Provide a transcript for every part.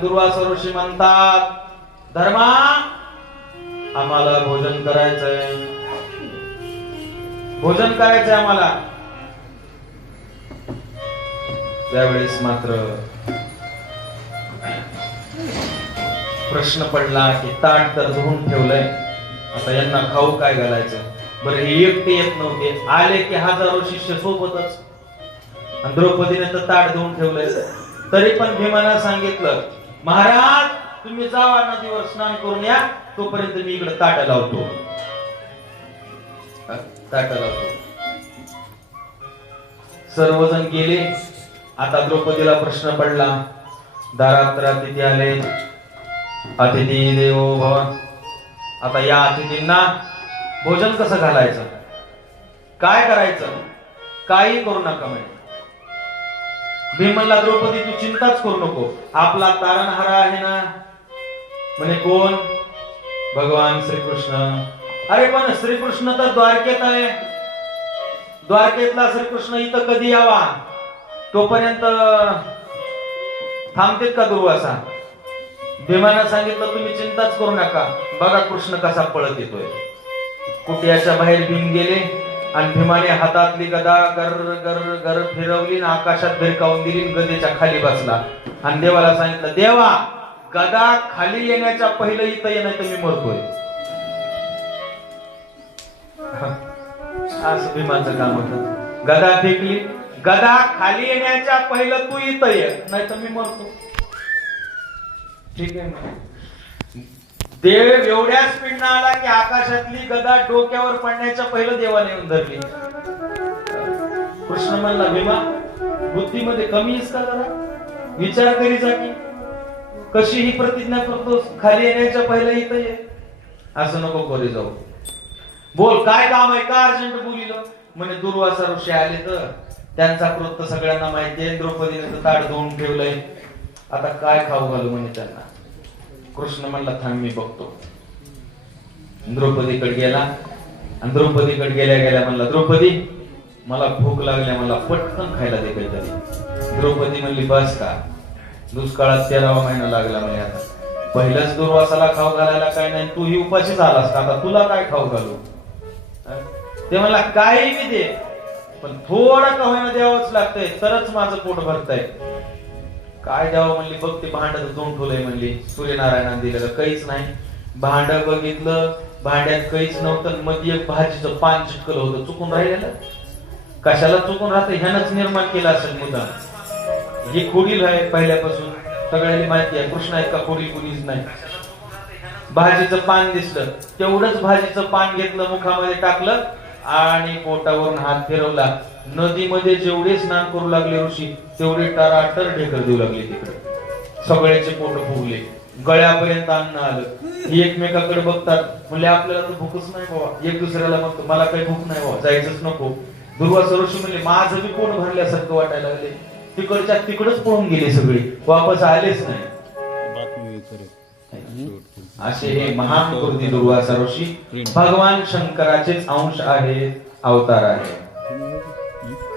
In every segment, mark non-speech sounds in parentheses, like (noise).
दुर्वास ऋषी म्हणतात धर्मा आम्हाला भोजन करायचंय. भोजन करायचंय आम्हाला. त्यावेळेस मात्र प्रश्न पडला की ताट तर धुवून ठेवलंय. आता यांना खाऊ काय घालायचं? बरं हे एकटे येत नव्हते. आले की हजारो शिष्य सोबतच. आणि द्रौपदीने तर ताट धुवून ठेवलंय. तरी पण भीमाना सांगितलं महाराज तुम्ही जावा नदीवर स्नान करून या. तोपर्यंत मी इकडे ताटा लावतो. ताटा लावतो. सर्वजण गेले. आता द्रौपदीला प्रश्न पडला. दारात अतिथी आले. अतिथी देवो भव. आता या अतिथींना भोजन कसं घालायचं? काय करायचं? काही करू नका म्हणजे भीमला द्रौपदी तू चिंताच करू नको. आपला तारणहारा आहे ना? म्हणे कोण? भगवान श्रीकृष्ण. अरे पण श्रीकृष्ण तर द्वारकेत आहे. द्वारकेतला श्रीकृष्ण इथं कधी यावा? तोपर्यंत थांबतेत का दुर्वासा भीमानं सांगितलं तुम्ही चिंताच करू नका. बघा कृष्ण कसा पळत येतोय. कुटियाच्या बाहेर भीम गेले? आणि भीमाने हातातली गदा गर गर गर फिरवली आणि आकाशात भिरकावून दिली गदेच्या खाली बसला. आणि देवाला सांगितलं देवा गदा खाली येण्याच्या पहिलं इथं येणं तर मी मरतोय. (laughs) असं भीमाचं काम होत. गदा फेकली. गदा खाली येण्याच्या पहिलं तू इथं ये नाही तर मी मरतो. ठीक आहे. देव एवढ्या स्पीडनं आला की आकाशातली गदा डोक्यावर पडण्याच्या पहिलं देवाने येऊन धरली. कृष्ण म्हणला भीमा बुद्धीमध्ये कमी आहेस का जरा? विचार करी की. कशी ही प्रतिज्ञा करतो? खाली येण्याच्या पहिलं इथं ये. असं नको करी जाऊ. बोल काय काम आहे? का अर्जंट बोलिलं? म्हणे दुर्वासा ऋषी आले तर. त्यांचा कृत्य सगळ्यांना माहिती आहे. द्रौपदीने ताड ताट धुवून ठेवलंय. आता काय खाऊ घालू? म्हणे त्यांना. कृष्ण म्हणला थांब मी बघतो. द्रौपदीकडे गेला. आणि द्रौपदीकडे गेल्या गेल्या म्हणला द्रौपदी मला भूक लागल्या मला पटकन खायला दे काहीतरी. द्रौपदी म्हणली बस का? दुष्काळात तेरावा महिना लागला म्हणे आता. पहिल्याच दुर्वासाला खाऊ घालायला काय नाही तू ही उपाशी झालास का आता? तुला काय खाऊ घालू? ते म्हणला काही मी दे पण थोडं का होईना द्यावंच लागतंय तरच माझं पोट भरतंय. काय द्यावं म्हणली? बघ ते भांड दोन ठेवलंय म्हणली. सूर्यनारायणाने दिलेलं काहीच नाही. भांड बघितलं भांड्यात काहीच नव्हतं. मध्ये एक भाजीचं पान चिटकलं होतं. चुकून राहिलेलं? कशाला चुकून राहतं? ह्यानंच निर्माण केलं असेल मुद्दा. ही खोडील आहे पहिल्यापासून. सगळ्यांनी माहिती आहे. कृष्ण आहेत का? खोडील कुणीच नाही. भाजीचं पान दिसलं. तेवढंच भाजीचं पान घेतलं मुखामध्ये टाकलं. आणि पोटावरून हात फिरवला. नदीमध्ये जेवढे स्नान करू लागले ऋषी तेवढे टाराटर ढेकर देऊ लागले तिकडे. सगळ्याचे पोट फुगले. गळ्यापर्यंत अन्न आलं. ही एकमेकाकडे बघतात. म्हणजे आपल्याला तर भूकच नाही बाबा. एक दुसऱ्याला म्हणतो मला काही भूक नाही बाबा. जायचंच नको. दुर्वासा ऋषी म्हणले माझं बी पोट भरल्यासारखं वाटायला लागले. तिकडच्या तिकडच पळून गेले सगळे. वापस आलेच नाही. असे हे महान कृती दुर्वासा ऋषी भगवान शंकराचेच अंश आहे अवतार आहे.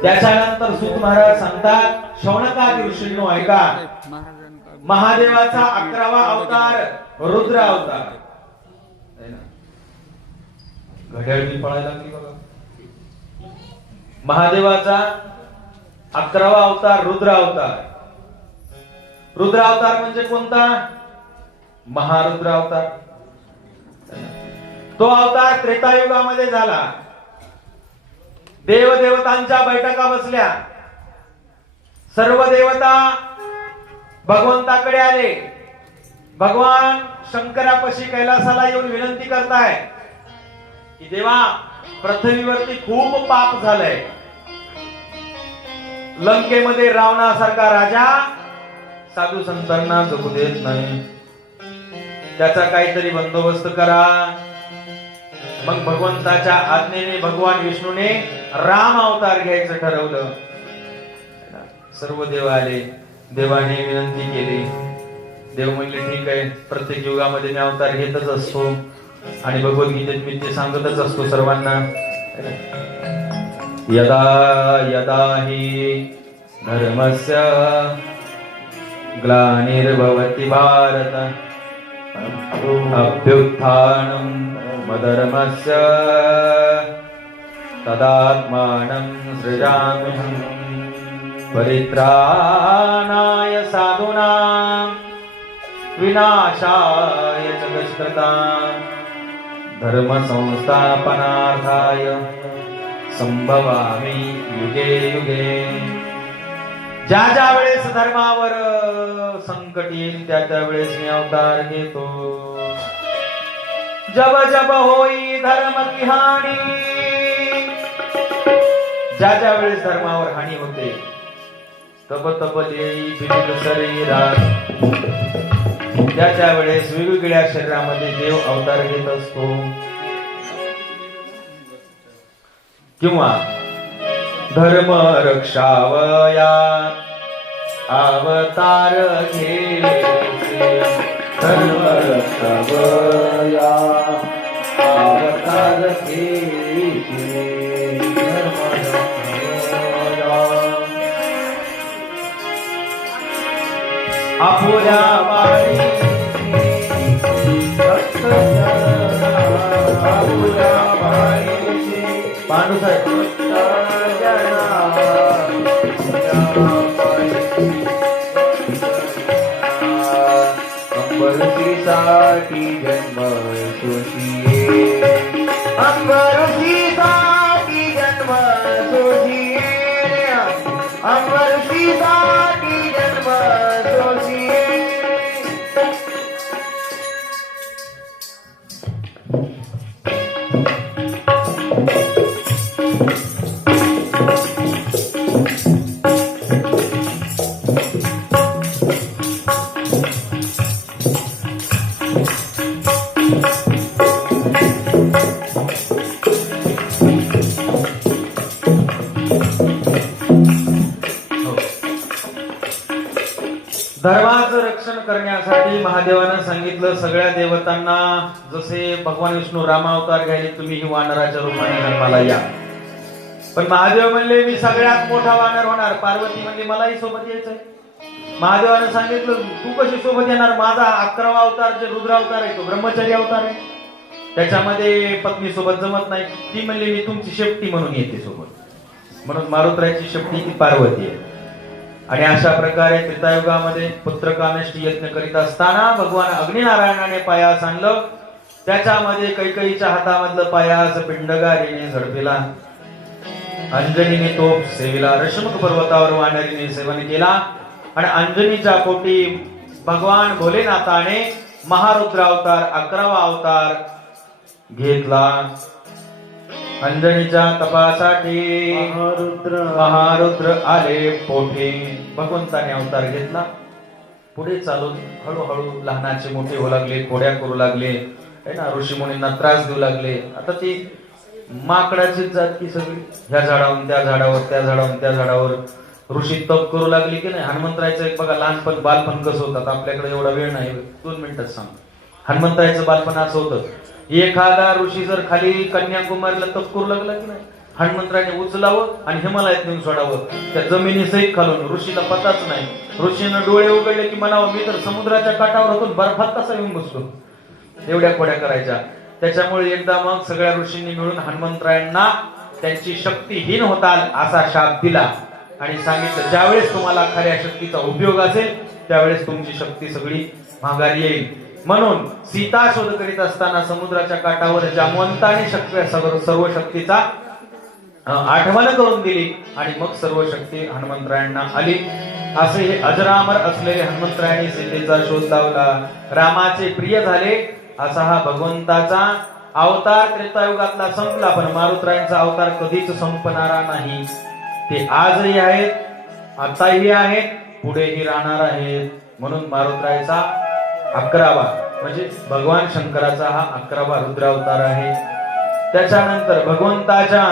त्याच्यानंतर सुत महाराज सांगतात शौनकादी ऋषींनो ऐका. महादेवाचा अकरावा अवतार रुद्र अवतार. है घड्याळ मी पळायला लागली बघा. महादेवाचा अकरावा अवतार रुद्र अवतार. रुद्र अवतार म्हणजे कोणता? महारुद्र अवतार. तो अवतार त्रेतायुगामध्ये झाला. देवदेवतांच्या बैठका बसल्या. सर्व देवता भगवंताकडे आले. भगवान शंकरापाशी कैलासाला येऊन विनंती करताय की देवा पृथ्वीवरती खूप पाप झालंय. लंकेमध्ये रावणासारखा राजा साधू संतांना जगू देत नाही. त्याचा काहीतरी बंदोबस्त करा. मग भगवंताच्या आज्ञेने भगवान विष्णूने राम अवतार घ्यायचं ठरवलं. सर्व देव आले. देवाने विनंती केली. देव म्हणले ठीक आहे. प्रत्येक युगामध्ये मी अवतार घेतच असतो आणि भगवद्गीतेत मी ते सांगतच असतो सर्वांना. यदा यदा हि धर्मस्य ग्लानिर्भवति भारत अभ्युत्थानं मधर्मस्य तदात्मानं सृजाम्यहम् परित्राणाय साधूनां विनाशाय च दुष्कृताम् धर्मसंस्थापनार्थाय सम्भवामि युगे युगे। ज्या ज्या वेळेस धर्मावर संकट येईल त्या त्या वेळेस मी अवतार घेतो. जब जब होई धर्म की हानी ज्या ज्या वेळेस धर्मावर हानी होते तब तब देई विविध शरीरात. त्या त्या वेळेस वेगवेगळ्या शरीरामध्ये देव अवतार घेत असतो. किंवा धर्म रक्षावया। अवतार घे। धर्म रक्षावया। अवतार घे। अपुऱ्या वाणी माणूस आहे. Thank you. धर्माचं रक्षण करण्यासाठी महादेवानं सांगितलं सगळ्या देवतांना जसे भगवान विष्णू रामावतार घ्यायले तुम्ही ही वानराच्या रूपाने धर्माला या पण महादेव म्हणले मी सगळ्यात मोठा वानर होणार. पार्वती म्हणजे मलाही सोबत यायचंय. महादेवाने सांगितलं तू कशी सोबत येणार? माझा अकरावा अवतार जे रुद्र अवतार आहे तो ब्रह्मचारी अवतार आहे. त्याच्यामध्ये पत्नी सोबत जमत नाही. ती म्हणली मी तुमची शेपटी म्हणून येते सोबत. म्हणून मारुतरायची शेपटी ती पार्वती आहे. आणि अशा प्रकारे त्रेतायुगामध्ये पुत्रकामेष्टी यज्ञ करीत असताना भगवान अग्निनारायणाने पायास आणलं. त्याच्यामध्ये कैकईच्या हातामधलं पायास पिंडगारीने झडपिला. अंजनीने तो सेविला. रश्मुख पर्वतावर वानरीने सेवन केला. आणि अंजनीच्या पोटी भगवान भोलेनाथाने महारुद्र अवतार अकरावा अवतार घेतला अंजनीच्या तपासाठी महारुद्र महारुद्र आले पोटे भगवंताने अवतार घेतला पुढे चालून हळूहळू लहानाचे मोठे होऊ लागले खोड्या करू लागले है ना ऋषी मुनींना त्रास देऊ लागले आता ती माकडाची जात की सगळी ह्या झाडावरून त्या झाडावर त्या झाडावरून त्या झाडावर ऋषी तप करू लागली की नाही? हनुमंतरायचं एक बघा लहानपण बालपण कसं होतात आपल्याकडे एवढा वेळ नाही. दोन मिनिटात सांग. हनुमंतरायचं बालपण असं होतं. एखादा ऋषी जर खाली कन्याकुमारीला तप करू लागला की नाही? हनुमंतराने उचलावं आणि हिमालयात नेऊन सोडावं. त्या जमिनी सहित खालून. ऋषीला पताच नाही. ऋषीनं डोळे उघडले की म्हणावं मी तर समुद्राच्या काठावर होतो बर्फात कसा येऊन बसतो एवढ्या खोड्या करायच्या. त्याच्यामुळे एकदा मग सगळ्या ऋषींनी मिळून हनुमंतरायांना त्यांची शक्तीहीन होताल असा शाप दिला. आणि सांगितलं ज्यावेळेस तुम्हाला खऱ्या शक्तीचा उपयोग असेल त्यावेळेस तुमची शक्ती सगळी माघारी येईल. म्हणून सीता शोध करीत असताना समुद्राच्या काठावर जामवंताने शक्य सर्व शक्तीचा आठवण करून दिली आणि मग सर्व शक्ती हनुमंतरायांना आली. असे हे अजरामर असलेले हनुमंतरायांनी सीतेचा शोध लावला. रामाचे प्रिय झाले असा हा भगवंताचा अवतार त्रेतायुगातला संपला पण मारुतरायांचा अवतार कधीच संपणारा नाही. ते आजही आहेत आताही आहेत पुढेही राहणार आहेत. म्हणून मारुतरायचा अकरावा म्हणजे भगवान शंकराचा हा अकरावा रुद्रावतार आहे. त्याच्यानंतर भगवंताच्या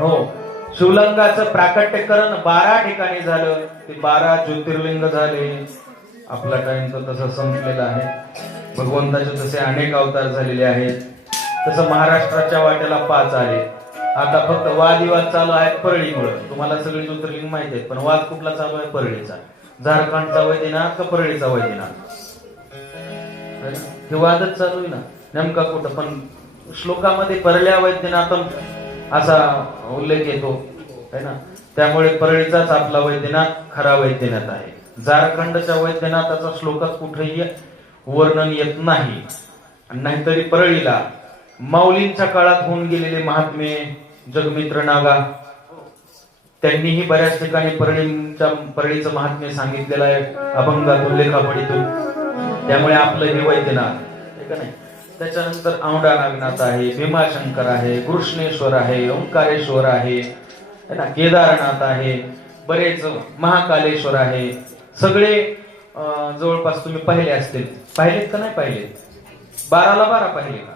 हो शिवलंगाचं प्राकट्यकरण बारा ठिकाणी झालं. ते बारा ज्योतिर्लिंग झाले. आपला टाइम तर तसा संपलेला आहे. भगवंताचे तसे अनेक अवतार झालेले आहेत. तसं महाराष्ट्राच्या वाट्याला पाच आहेत. आता फक्त वादविवाद चालू आहेत परळीमुळे. तुम्हाला सगळे ज्योतिर्लिंग माहिती आहेत पण वाद कुठला चालू आहे? परळीचा. झारखंडचा वैद्यनाथ का परळीचा वैद्यनाथ हे? वादच चालू आहे ना. नेमका कुठं? पण श्लोकामध्ये परल्या वैद्यनाथम असा उल्लेख येतो. है ना? त्यामुळे परळीचाच आपला वैद्यनाथ खरा वैद्यनाथ आहे. झारखंडच्या वैद्यनाथाचा श्लोकात कुठेही वर्णन येत नाही. आणि नाहीतरी परळीला माऊलींच्या काळात होऊन गेलेले महात्मे जगमित्र नागा त्यांनीही बऱ्याच ठिकाणी परळींच्या परळीचं महात्म्य सांगितलेलं आहे अभंगातून लेखापडीतून त्यामुळे आपलं हे वैद्यनाथ आहे का नाही? त्याच्यानंतर औंढा नागनाथ आहे भीमाशंकर आहे कृष्णेश्वर आहे ओंकारेश्वर आहे ना केदारनाथ आहे बरेच महाकालेश्वर आहे. सगळे जवळपास तुम्ही पाहिले असतील. पाहिलेत का नाही पाहिले? बाराला बारा पाहिले का?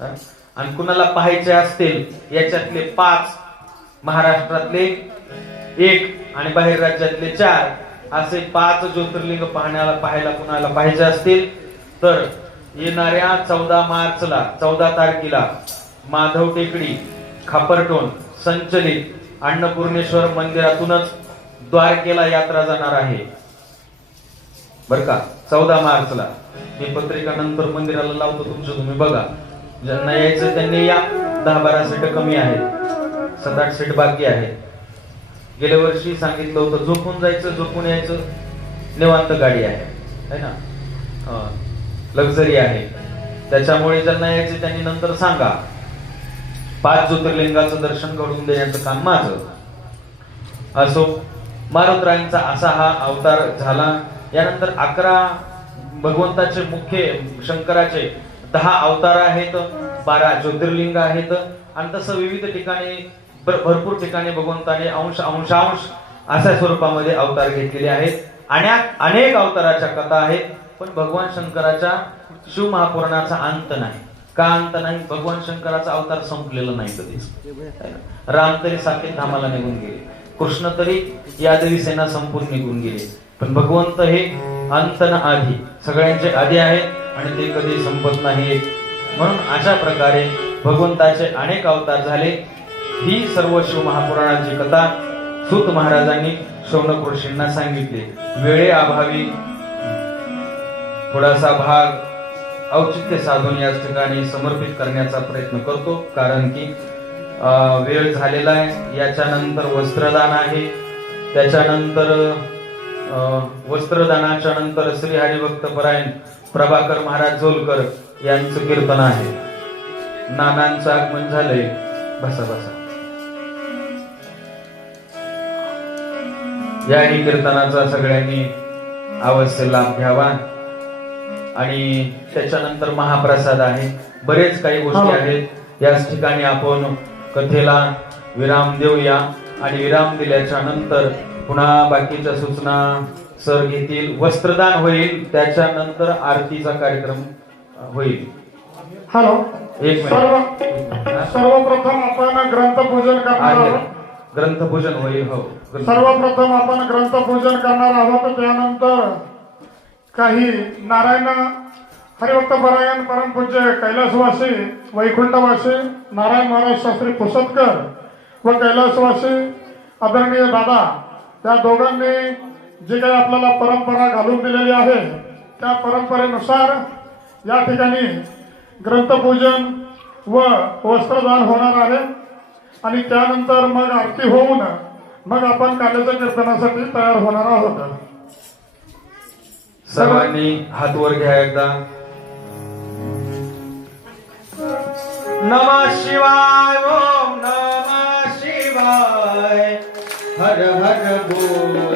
आणि कुणाला पाहायचे असतील याच्यातले पाच महाराष्ट्रातले एक आणि बाहेर राज्यातले चार असे पाच ज्योतिर्लिंग पाहण्याला पाहायला कुणाला पाहिजे असतील? तर येणाऱ्या चौदा मार्चला चौदा तारखेला माधव टेकडी खापरटोन संचलित अन्नपूर्णेश्वर मंदिरातूनच द्वारकेला यात्रा जाणार आहे. बर का? चौदा मार्चला. मी पत्रिका नंतर मंदिराला लावतो तुमचं तुम्ही बघा. ज्यांना यायचं त्यांनी या दहा बारा सीट कमी आहेत. सात आठ सीट बाकी आहेत. गेल्या वर्षी सांगितलं होतं झोपून जायचं झोपून यायचं. निवांत गाडी आहे. है ना? लक्झरी आहे. त्याच्यामुळे ज्यांना यायचे त्यांनी नंतर सांगा. पाच ज्योतिर्लिंगाचं दर्शन घडवून देण्याचं काम माझं. असो मारुतरायांचा असा हा अवतार झाला. यानंतर अकरा भगवंताचे मुख्य शंकराचे दहा अवतार आहेत बारा ज्योतिर्लिंग आहेत आणि तसं विविध ठिकाणी भर- भरपूर ठिकाणी भगवंताने अंश अंशांश अशा स्वरूपामध्ये अवतार घेतलेले आहेत. आणि अनेक अवताराच्या कथा आहेत पण भगवान शंकराच्या शिव महापुराणाचा अंत नाही. का अंत नाही? भगवान शंकराचा अवतार संपलेला नाही कधीच. राम तरी साकेत धामाला निघून गेले. कृष्ण तरी यादवी सेना संपून निघून गेले. पण भगवंत हे अंत न आधी सगळ्यांचे आधी आहेत. आणि ते कधी संपत नाहीत म्हणून अशा प्रकारे भगवंताचे अनेक अवतार झाले. ही सर्व शिव महापुराणाची कथा सुत महाराजांनी शौनक ऋषींना सांगितली. वेळे अभावी थोडासा भाग औचित्य साधून याच ठिकाणी समर्पित करण्याचा प्रयत्न करतो. कारण की वेळ झालेला आहे. याच्यानंतर वस्त्रदान आहे. त्याच्यानंतर वस्त्रदानाच्या नंतर श्री हरिभक्त परायण प्रभाकर महाराज झोलकर यांचं कीर्तन आहे. नानांचं आगमन झालंय. बसा बसा. याही कीर्तनाचा सगळ्यांनी अवश्य लाभ घ्यावा. आणि त्याच्यानंतर महाप्रसाद आहे. बरेच काही गोष्टी आहेत. याच ठिकाणी आपण कथेला विराम देऊया. आणि विराम दिल्याच्या नंतर पुन्हा बाकीच्या सूचना सर घेतील वस्त्रदान होईल त्याच्यानंतर आरतीचा कार्यक्रम होईल. हॅलो. एक सर्व मिनिट? सर्वप्रथम आपण ग्रंथपूजन करणार आहे. आहोत. ग्रंथपूजन होईल हो. सर्वप्रथम आपण ग्रंथपूजन करणार आहोत. त्यानंतर काही नारायण हरिभक्त परायण परमपूज्य कैलासवासी वैकुंठवासी नारायण महाराज शास्त्री पुसतकर व कैलासवासी आदरणीय दादा त्या दोघांनी जे काही आपल्याला परंपरा घालून दिलेली आहे त्या परंपरेनुसार या ठिकाणी ग्रंथपूजन व वस्त्रदान होणार आहे. आणि त्यानंतर मग आरती होऊन मग आपण काल्याच्या कीर्तनासाठी तयार होणार आहोत. सर्वांनी हात वर घ्या एकदा. नम शिवाय ओम नम शिवाय. हर हर बोले.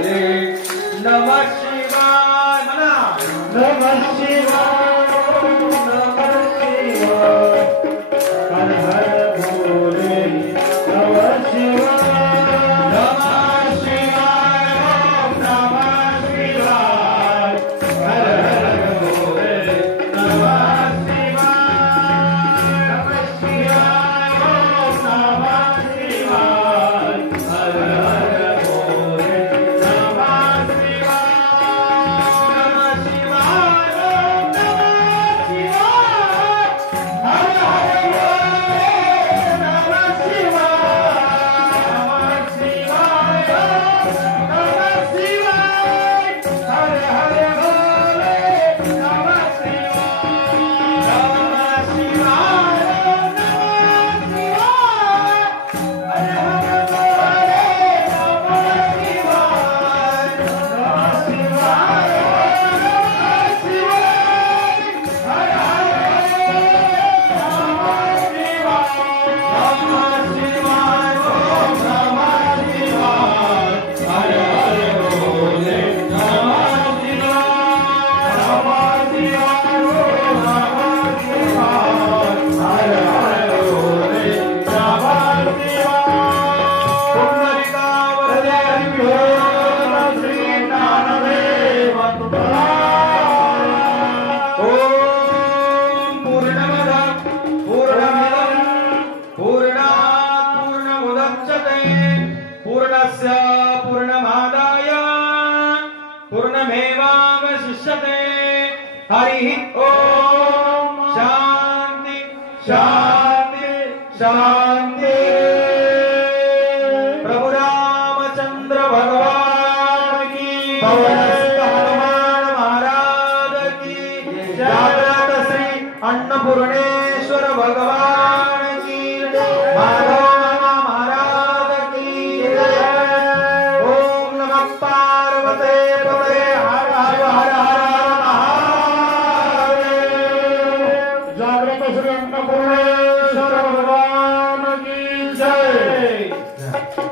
हरी ओम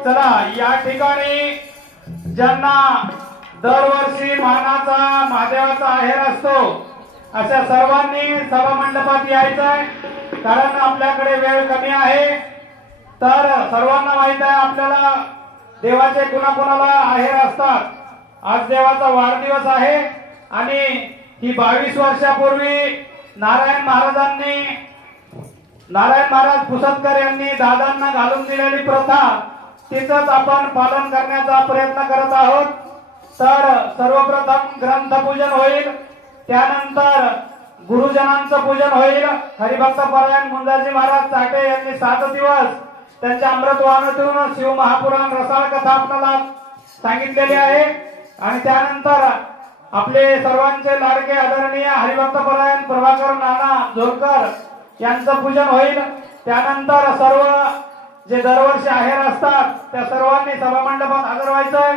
चला या ठिकाणी ज्यांना दरवर्षी मानाचा महादेवाचा आहेर असतो अशा सर्वांनी सभा मंडपात यायचंय. कारण आपल्याकडे वेळ कमी आहे. तर सर्वांना माहीत आहे आपल्याला देवाचे कुणाकुणाला आहेर असतात. आज देवाचा वाढदिवस आहे आणि ही बावीस वर्षापूर्वी नारायण महाराजांनी नारायण महाराज पुसतकर यांनी दादांना घालून दिलेली प्रथा तिचंच आपण पालन करण्याचा प्रयत्न करत आहोत. तर सर्वप्रथम ग्रंथपूजन होईल. त्यानंतर गुरुजनांचं पूजन होईल. हरिभक्त परायण मुंजाजी महाराज चाटे यांनी सात दिवस त्यांच्या अमृत वाहनातून शिव महापुराण रसाळ कथा आपल्याला सांगितलेली आहे. आणि त्यानंतर आपले सर्वांचे लाडके आदरणीय हरिभक्त परायण प्रभाकर नाना जोरकर यांचं पूजन होईल. त्यानंतर सर्व जे दरवर्षी आहेर असतात त्या सर्वांनी सभामंडपात हजर व्हायचंय.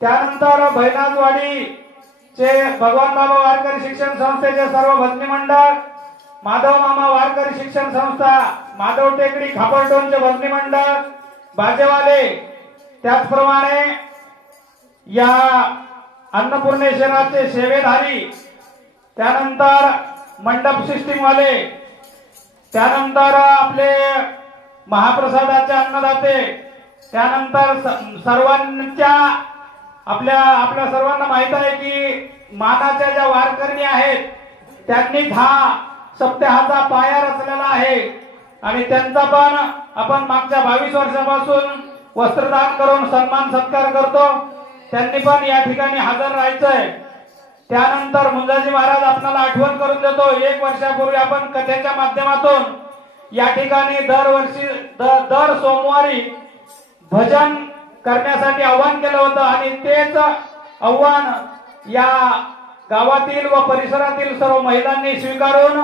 त्यानंतर बैनाजवाडी चे भगवान बाबा वारकरी शिक्षण संस्थेचे सर्व भजनी मंडळ माधव मामा वारकरी शिक्षण संस्था माधव टेकडी खापरटोनचे भजनी मंडळ बाजेवाले त्याचप्रमाणे या अन्नपूर्णेश्वराचे सेवेधारी त्यानंतर मंडप सिस्टीमवाले त्यानंतर आपले महाप्रसादाचे अन्नदाते. त्यानंतर स- सर्वांच्या आपल्या आपल्या सर्वांना माहीत आहे की मानाच्या ज्या वारकरी आहेत त्यांनीच हा सप्ताहाचा पाया रचलेला आहे. आणि त्यांचा पण आपण मागच्या बावीस वर्षापासून वस्त्रदान करून सन्मान सत्कार करतो. त्यांनी पण या ठिकाणी हजर राहायचंय. त्यानंतर मुंजाजी महाराज आपल्याला आठवण करून देतो एक वर्षापूर्वी आपण कथेच्या माध्यमातून या ठिकाणी दरवर्षी दर दर सोमवारी भजन करण्यासाठी आव्हान केलं होतं आणि तेच आव्हान या गावातील व परिसरातील सर्व महिलांनी स्वीकारून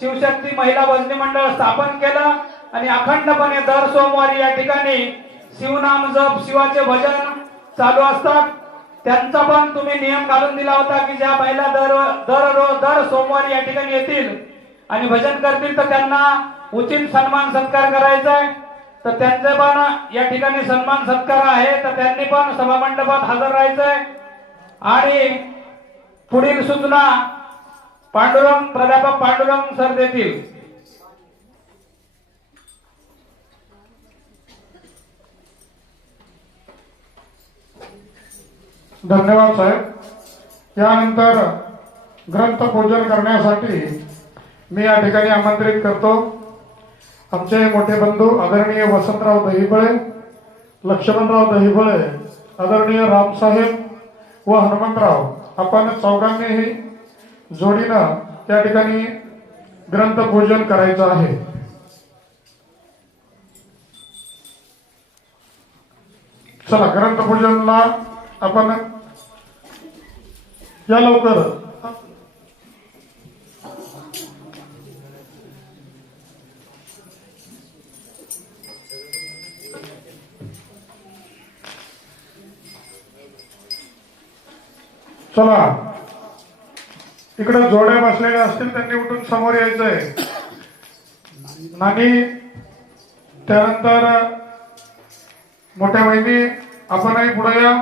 शिवशक्ती महिला भजनी मंडळ स्थापन केलं आणि अखंडपणे दर सोमवारी या ठिकाणी शिवनाम जप शिवाचे भजन चालू असतात. त्यांचा पण तुम्ही नियम घालून दिला होता की ज्या महिला दर दर रोज दर सोमवारी या ठिकाणी येतील आणि भजन करतील तर त्यांना उचित सन्मान सत्कार करायचा आहे तर त्यांचे पण या ठिकाणी सन्मान सत्कार आहे. तर त्यांनी पण सभामंडपात हजर राहायचंय. आणि पुढील सूचना पांडुरंग प्राध्यापक पांडुरंग सर देतील. धन्यवाद साहेब. यानंतर ग्रंथ पूजन करण्यासाठी मी या ठिकाणी आमंत्रित करतो. आमचे मोठे बंधू आदरणीय वसंतराव दहिबळे लक्ष्मणराव दहिबळे आदरणीय रामसाहेब व हनुमंतराव आपण चौघांनीही जोडीनं त्या ठिकाणी ग्रंथपूजन करायचं आहे. चला ग्रंथपूजनला आपण या लवकर चला इकडे जोड्या बसलेल्या असतील त्यांनी उठून समोर यायचं आहे आणि त्यानंतर मोठ्या बहिणी आपणही पुढे या.